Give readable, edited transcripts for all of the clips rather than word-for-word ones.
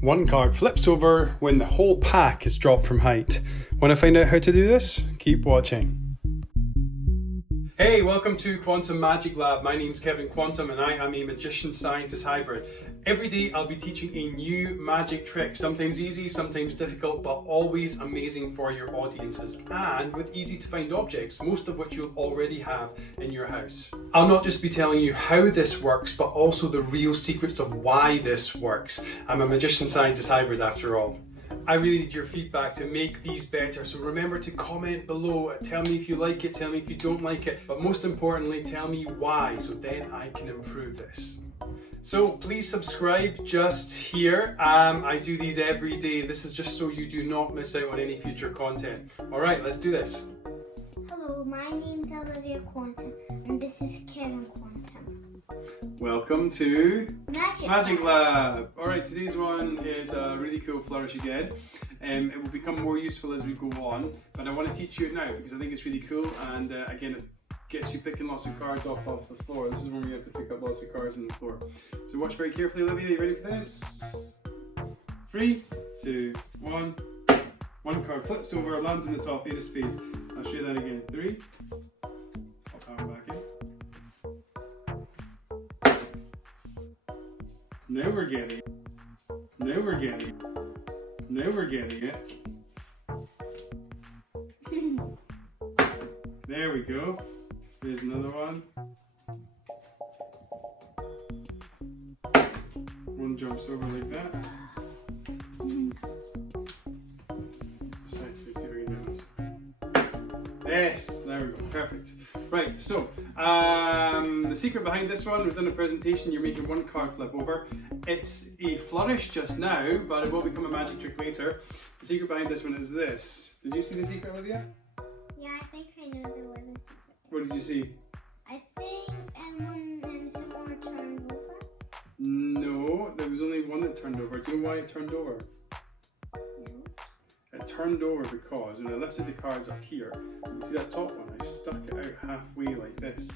One card flips over when the whole pack is dropped from height. Want to find out how to do this? Keep watching. Hey, welcome to Quantum Magic Lab. My name's Kevin Quantum and I am a magician scientist hybrid. Every day I'll be teaching a new magic trick, sometimes easy, sometimes difficult, but always amazing for your audiences and with easy to find objects, most of which you'll already have in your house. I'll not just be telling you how this works, but also the real secrets of why this works. I'm a magician scientist hybrid after all. I really need your feedback to make these better, so remember to comment below. Tell me if you like it, tell me if you don't like it, but most importantly, tell me why, so then I can improve this. So please subscribe just here. I do these every day. This is just so you do not miss out on any future content. All right, let's do this. Hello, my name's Olivia Quantum, and this is Kevin Quantum. Welcome to Magic Lab. All right, today's one is a really cool flourish again. It will become more useful as we go on, but I want to teach you it now because I think it's really cool, and again, it gets you picking lots of cards off the floor. This is when we have to pick up lots of cards on the floor. So watch very carefully, Olivia. You ready for this? 3, 2, 1. One card flips over, lands on the top, 8 of spades. I'll show you that again. 3. Pop that one back in. Now we're getting it. Now we're getting it. Now we're getting it. There we go. There's another one. One jumps over like that. So let's see if we can do this. Yes, there we go, perfect. Right, so the secret behind this one, we've done a presentation, you're making one card flip over. It's a flourish just now, but it will become a magic trick later. The secret behind this one is this. Did you see the secret, Olivia? Yeah, I think I know the one. What did you see? I think someone turned over. No, there was only one that turned over. Do you know why it turned over? No. It turned over because when I lifted the cards up here, you see that top one? I stuck it out halfway like this.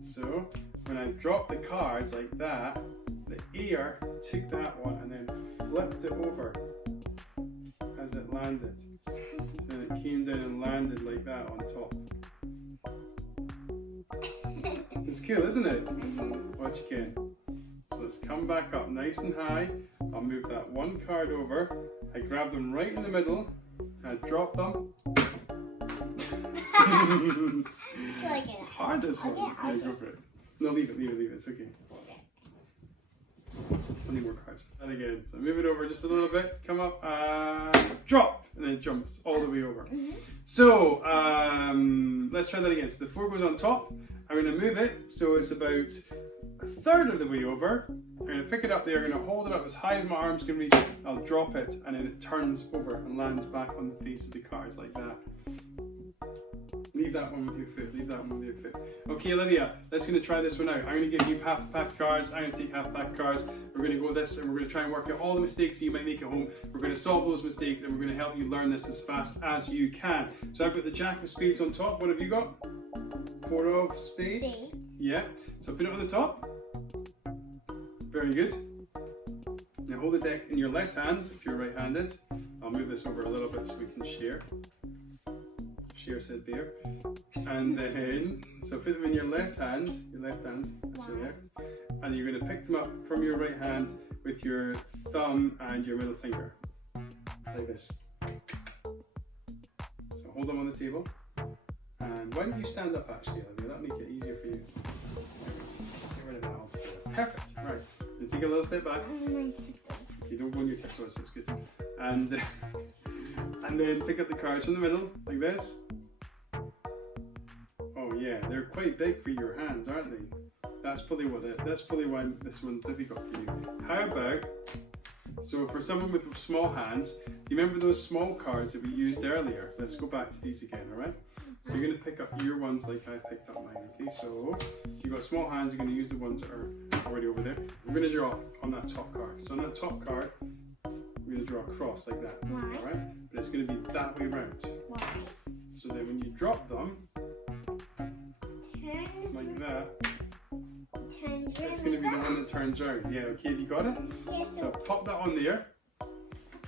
So when I dropped the cards like that, the air took that one and then flipped it over as it landed. So then it came down and landed like that on top. It's cool, isn't it? Watch again. So let's come back up nice and high. I'll move that one card over. I grab them right in the middle. I drop them. It's hard this one. Yeah, go for it. No, leave it. It's okay. I need more cards. And again, so move it over just a little bit. Come up and drop, and then it jumps all the way over. So let's try that again. So the 4 goes on top. I'm going to move it so it's about a third of the way over. I'm going to pick it up there. I'm going to hold it up as high as my arms can reach. I'll drop it, and then it turns over and lands back on the face of the cards like that. Leave that one with your foot. Leave that one with your foot. Okay, Olivia, let's going to try this one out. I'm going to give you half a pack of cards. I'm going to take half a pack of cards. We're going to go this, and we're going to try and work out all the mistakes you might make at home. We're going to solve those mistakes, and we're going to help you learn this as fast as you can. So I've got the Jack of Spades on top. What have you got? 4 of Spades. Yeah. So put it on the top. Very good. Now hold the deck in your left hand if you're right-handed. I'll move this over a little bit so we can share. Share said bear. And then, so put them in your left hand, that's your left. And you're going to pick them up from your right hand with your thumb and your middle finger. Like this. So hold them on the table. And why don't you stand up actually, Olivia? That'll make it easier for you. Let's get rid of that altogether. Perfect, right. And take a little step back. Okay, don't go on your tiptoes, that's good. And then pick up the cards from the middle, like this. Oh yeah, they're quite big for your hands, aren't they? That's probably why this one's difficult for you. How about, so for someone with small hands, do you remember those small cards that we used earlier? Let's go back to these again, alright? So you're going to pick up your ones like I picked up mine, okay? So if you've got small hands, you're going to use the ones that are already over there. We're going to draw on that top card. So on that top card, we're going to draw a cross like that, alright? But it's going to be that way round. Why? So then when you drop them, like that, turns It's going to be the one that turns round. Yeah, okay, have you got it? Yeah, So pop that on there.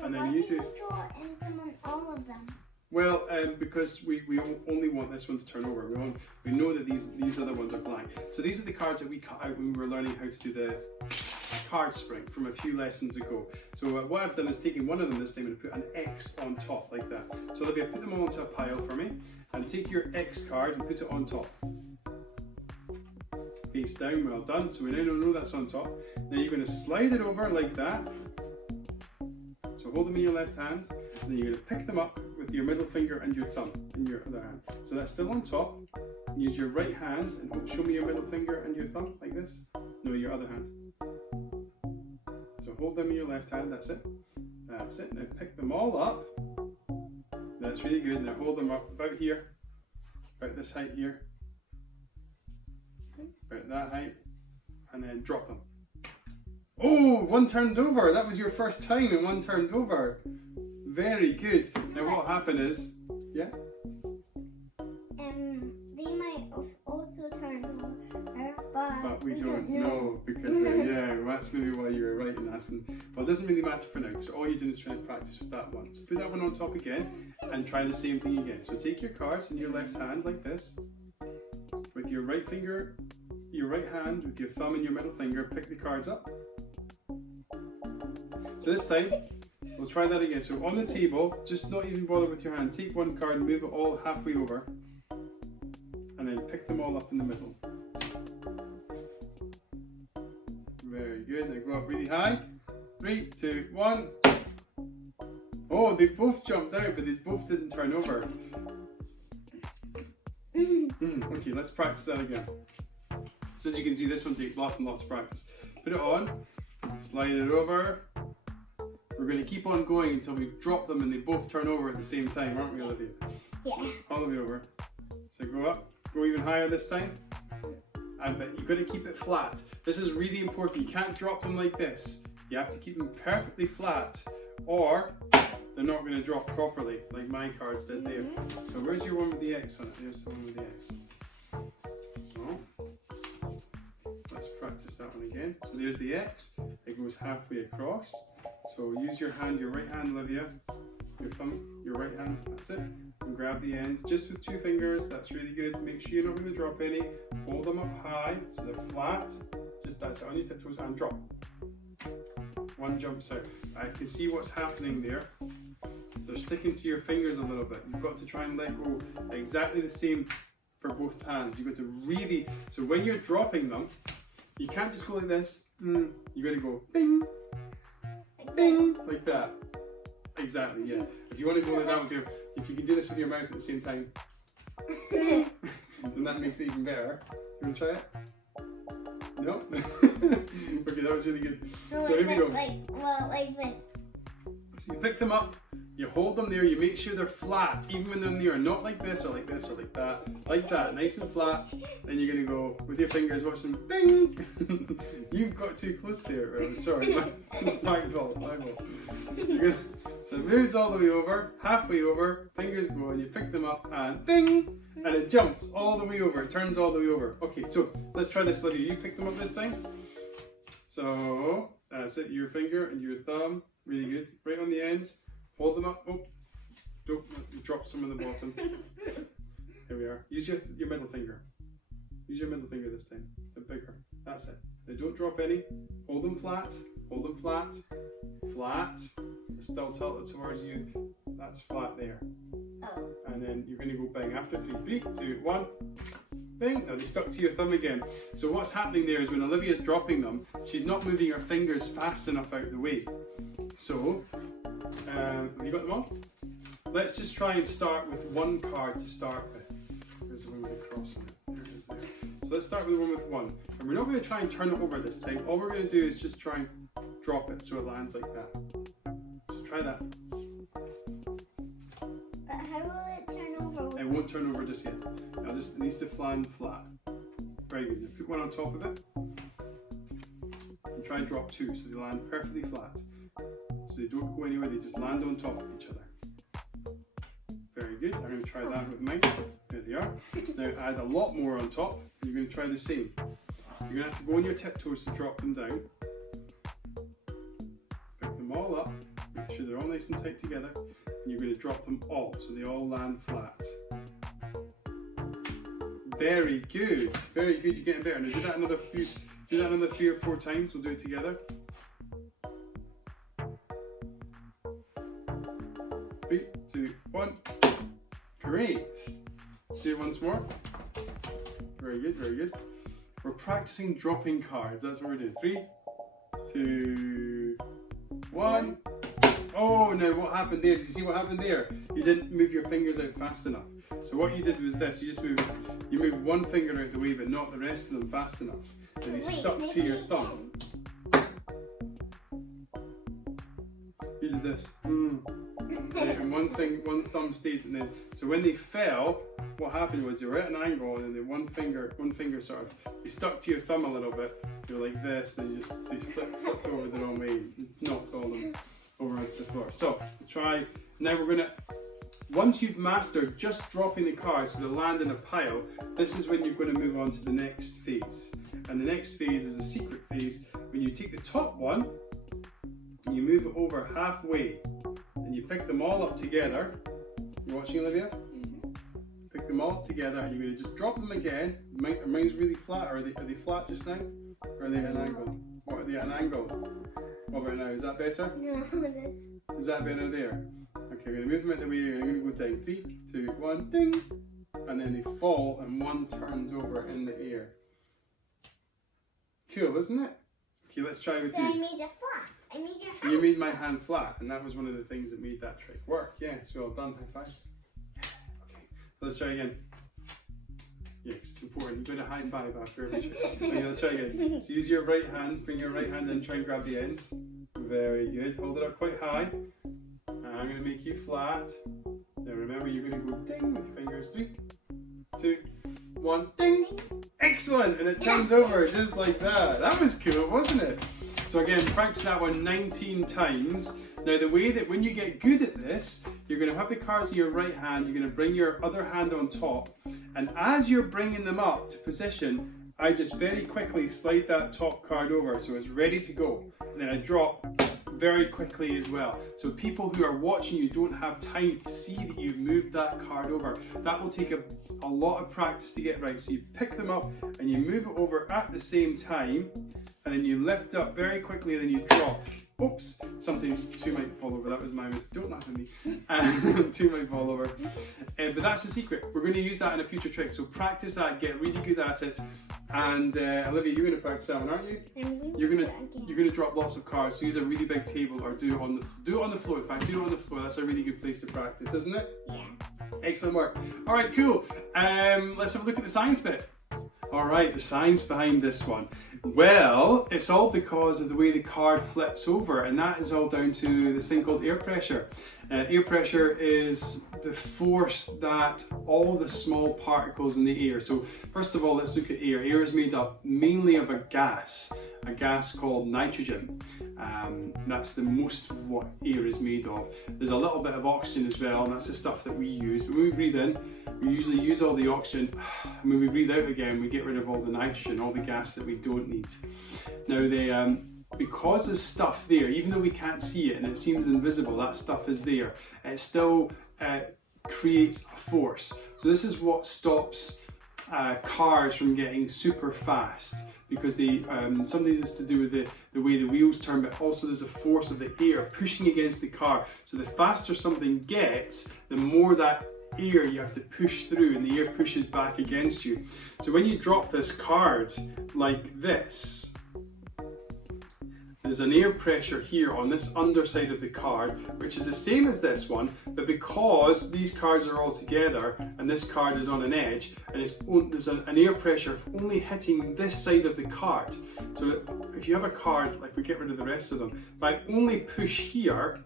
And then why you did do. you draw in some on all of them? Well, because we only want this one to turn over. We know that these other ones are blank. So these are the cards that we cut out when we were learning how to do the card spring from a few lessons ago. So what I've done is taken one of them this time and put an X on top like that. So Olivia, put them all into a pile for me and take your X card and put it on top. Face down, well done. So we now know that's on top. Then you're going to slide it over like that. So hold them in your left hand, and then you're going to pick them up with your middle finger and your thumb in your other hand. So that's still on top. Use your right hand and show me your middle finger and your thumb like this. No, your other hand. So hold them in your left hand, that's it. That's it. Now pick them all up. That's really good. Now hold them up about here, about this height here, about that height, and then drop them. Oh, one turns over. That was your first time and one turned over. Very good. Now what will happen is, yeah? They might also turn over, But we don't know because, yeah, that's maybe why you were right in asking. Well, it doesn't really matter for now because all you're doing is trying to practice with that one. So put that one on top again and try the same thing again. So take your cards in your left hand like this. With your right finger, your right hand, with your thumb and your middle finger, pick the cards up. So this time, we'll try that again. So on the table, just not even bother with your hand. Take one card and move it all halfway over. And then pick them all up in the middle. Very good. Now go up really high. 3, 2, 1. Oh, they both jumped out, but they both didn't turn over. Okay, let's practice that again. So as you can see, this one takes lots and lots of practice. Put it on, slide it over. We're going to keep on going until we drop them and they both turn over at the same time, aren't we, Olivia? Yeah. All the way over. So go up, go even higher this time. But you've got to keep it flat. This is really important. You can't drop them like this. You have to keep them perfectly flat or they're not going to drop properly like my cards did there. So where's your one with the X on it? There's the one with the X. So let's practice that one again. So there's the X. It goes halfway across. So use your hand, your right hand, Olivia. Your thumb, your right hand. That's it. And grab the ends just with 2 fingers. That's really good. Make sure you're not going to drop any. Hold them up high so they're flat. Just that's it on your tiptoes and drop. One jumps out. I can see what's happening there. They're sticking to your fingers a little bit. You've got to try and let go exactly the same for both hands. You've got to really, so when you're dropping them, you can't just go like this. You've got to go bing, bing, like that. Exactly, yeah. If you want to go like that with your, if you can do this with your mouth at the same time, then that makes it even better. You want to try it? No? Okay, that was really good. No, So here we go. Like this. So you pick them up, you hold them there, you make sure they're flat, even when they're near, not like this or like this or like that, nice and flat. Then you're going to go with your fingers, watch them, bing! You've got too close there, really. Sorry, it's my fault, my fault. So it moves all the way over, halfway over, fingers go, and you pick them up and bing! And it jumps all the way over, it turns all the way over. Okay, so let's try this, Lydia. You pick them up this time. So that's it, your finger and your thumb. Really good. Right on the ends. Hold them up. Oh, don't drop some on the bottom. Here we are. Use your middle finger. Use your middle finger this time. The bigger. That's it. Now don't drop any. Hold them flat. Hold them flat. Flat. Still tilted towards you. That's flat there. Oh. And then you're going to go bang after 3. 3, 2, 1. Bing. Now they stuck to your thumb again. So what's happening there is when Olivia's dropping them, she's not moving her fingers fast enough out of the way. So, have you got them all? Let's just try and start with one card to start with. There's the one with the cross on it. There it is there. So let's start with the one with 1. And we're not going to try and turn it over this time. All we're going to do is just try and drop it so it lands like that. So try that. But how will it turn over? It won't turn over just yet. It needs to land flat. Very good. Now put one on top of it. And try and drop 2 so they land perfectly flat. So they don't go anywhere, they just land on top of each other. Very good. I'm going to try that with mine. There they are. Now add a lot more on top. And you're going to try the same. You're You're going to have to go on your tiptoes to drop them down. Pick them all up, make sure they're all nice and tight together, and you're going to drop them all so they all land flat. Very good, very good. You're getting better. Now do that another 3 or 4 times. We'll do it together. 3, 2, 1. Great. Do it once more. Very good, very good. We're practicing dropping cards. That's what we're doing. 3, 2, 1. Oh, now what happened there? Did you see what happened there? You didn't move your fingers out fast enough. So what you did was this. You moved one finger out of the way, but not the rest of them fast enough. And you stuck to your thumb. You did this. Right, and one thumb stayed, and then so when they fell, what happened was they were at an angle, and then one finger sort of, you stuck to your thumb a little bit. You're like this, and they flipped over the wrong way, and knocked all them over onto the floor. So try. Now we're gonna. Once you've mastered just dropping the cards so they land in a pile, this is when you're going to move on to the next phase. And the next phase is a secret phase. When you take the top one, you move it over halfway, and you pick them all up together. You watching, Olivia? Mm-hmm. Pick them all up together, and you're going to just drop them again. Are mine's really flat? Are they flat just now? Or are they at an angle? What are they at an angle? What about now? Is that better? No, it is. Is that better there? Okay, I'm going to move them out of the way. I'm going to go down. 3, 2, 1, ding! And then they fall, and one turns over in the air. Cool, isn't it? Okay, let's try with you. So I made it flat. I made your hand. You made my hand flat, and that was one of the things that made that trick work. Yes, well done. High five. Okay, let's try again. Yeah, 'cause it's important. You've got a high five after every trick. Okay, let's try again. So use your right hand. Bring your right hand in. Try and grab the ends. Very good. Hold it up quite high. I'm going to make you flat. Now remember, you're going to go ding with your fingers. 3, 2, 1, ding! Excellent! And it turns over just like that. That was cool, wasn't it? So again, practice that one 19 times. Now the way that when you get good at this, you're going to have the cards in your right hand, you're going to bring your other hand on top, and as you're bringing them up to position, I just very quickly slide that top card over so it's ready to go. And then I drop very quickly as well. So people who are watching you don't have time to see that you've moved that card over. That will take a lot of practice to get right. So you pick them up and you move it over at the same time, and then you lift up very quickly and then you drop. Oops, sometimes 2 might fall over. That was my mistake. Don't laugh at me. 2 might fall over. But that's the secret. We're going to use that in a future trick. So practice that, get really good at it. And Olivia, you're going to practice that one, aren't you? You're going to drop lots of cards. So use a really big table, or do it on the floor. In fact, do it on the floor. That's a really good place to practice, isn't it? Yeah. Excellent work. All right, cool. Let's have a look at the science bit. All right, the science behind this one. Well, it's all because of the way the card flips over, and that is all down to this thing called air pressure. Air pressure is the force that all the small particles in the air. So first of all, let's look at air. Air is made up mainly of a gas called nitrogen. That's the most of what air is made of. There's a little bit of oxygen as well, and that's the stuff that we use. But when we breathe in, we usually use all the oxygen, and when we breathe out again, we get rid of all the nitrogen, all the gas that we don't need. Now, because there's stuff there, even though we can't see it and it seems invisible, that stuff is there. It still creates a force. So this is what stops cars from getting super fast, because they sometimes it's to do with the way the wheels turn, but also there's a force of the air pushing against the car. So the faster something gets, the more that air you have to push through, and the air pushes back against you. So when you drop this card like this, there's an air pressure here on this underside of the card, which is the same as this one, but because these cards are all together and this card is on an edge, and there's an air pressure only hitting this side of the card. So if you have a card, like we get rid of the rest of them, if I only push here,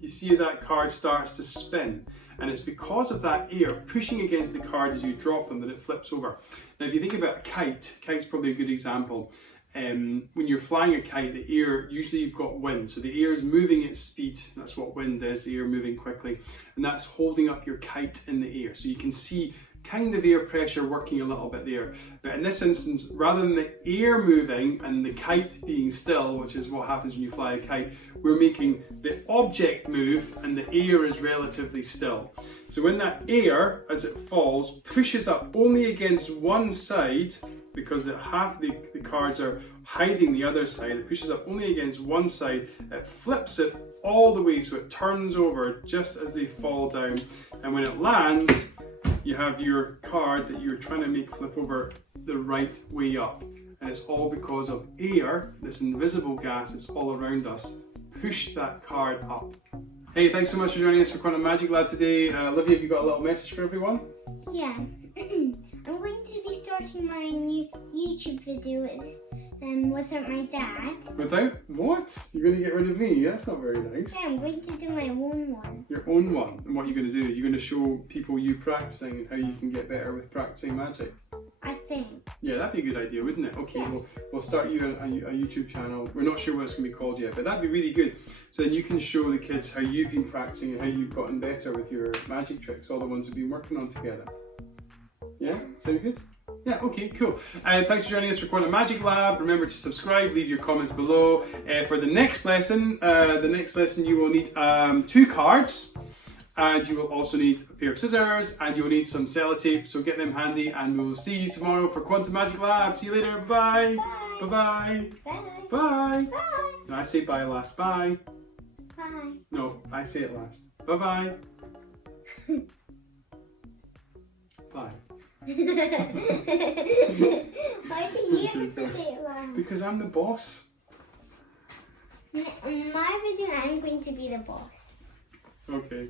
you see that card starts to spin. And it's because of that air pushing against the card as you drop them that it flips over. Now if you think about a kite's probably a good example. When you're flying a kite, the air, usually you've got wind, so the air is moving at speed. That's what wind is, the air moving quickly, and that's holding up your kite in the air. So you can see kind of air pressure working a little bit there. But in this instance, rather than the air moving and the kite being still, which is what happens when you fly a kite, we're making the object move and the air is relatively still. So when that air, as it falls, pushes up only against one side, because half the cards are hiding the other side, it pushes up only against one side, it flips it all the way so it turns over just as they fall down, and when it lands, you have your card that you're trying to make flip over the right way up. And it's all because of air, this invisible gas that's all around us, pushed that card up. Hey, thanks so much for joining us for Quantum Magic Lab today. Olivia, have you got a little message for everyone? Yeah. I'm going to be starting my new YouTube video without my dad. Without what? You're going to get rid of me? That's not very nice. Yeah, I'm going to do my own one. Your own one? And what are you going to do? You're going to show people you practicing and how you can get better with practicing magic? I think. Yeah, that'd be a good idea, wouldn't it? Okay, Yeah. we'll start you a YouTube channel. We're not sure what it's going to be called yet, but that'd be really good. So then you can show the kids how you've been practicing and how you've gotten better with your magic tricks, all the ones we've been working on together. Yeah? Sound good? Yeah, okay, cool. Thanks for joining us for Quantum Magic Lab. Remember to subscribe, leave your comments below. For the next lesson, you will need 2 cards, and you will also need a pair of scissors, and you will need some sellotape, so get them handy, and we'll see you tomorrow for Quantum Magic Lab. See you later. Bye. Bye. Bye. Bye. Bye. Bye. No, I say bye last. Bye. Bye. No, I say it last. Bye-bye. Bye. Why do you have to say it loud? Because I'm the boss. In my video, I'm going to be the boss. Okay.